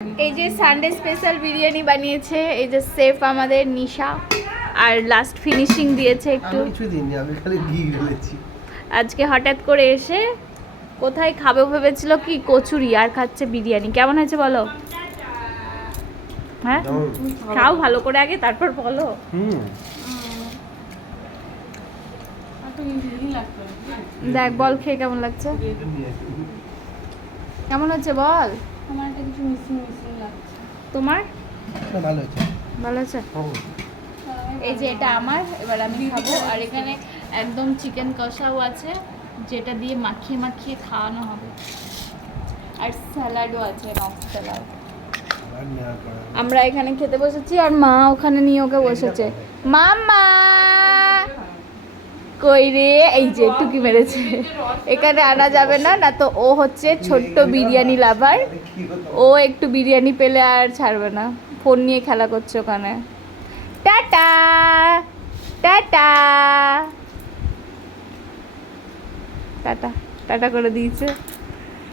এই যে Sunday special biryani বানিয়েছে এই যে শেফ আমাদের নিশা, আর লাস্ট ফিনিশিং দিয়েছে একটু। আমি কিছু দিইনি, আমি খালি ঘি ঢেলেছি। আজকে হঠাৎ করে এসে কোথায় খাবে ভেবেছিল কি কচুরি, আর খাচ্ছে বিরিয়ানি। কেমন হয়েছে বলো? হ্যাঁ খাও ভালো করে আগে, তারপর বলো। দেখ বল খেয়ে কেমন লাগছে, কেমন হচ্ছে বল। আমার একটা কিছু মিসিং মিসিং লাগছে। তোমার ভালো হয়েছে। ভালো আছে? এই যে এটা আমার, এবার আমি খাবো। আর এখানে একদম চিকেন কষাও আছে, যেটা দিয়ে মাখিয়ে মাখিয়ে খাওয়ানো হবে। আর স্যালাডও আছে, নক স্যালাড। আমরা এখানে খেতে বসেছি, আর মা ওখানে নিয়ে ওকে বসেছে। মাম্মা কই রে, এই যে টুকি মেরেছে। এখানে আনা যাবে না, না তো ও হচ্ছে ছোট্ট বিরিয়ানি লাভার, ও একটু বিরিয়ানি পেলে আর ছাড়বে না। ফোন নিয়ে খেলা করছে ওখানে। টাটা টাটা টাটা টাটা করে দিয়েছে।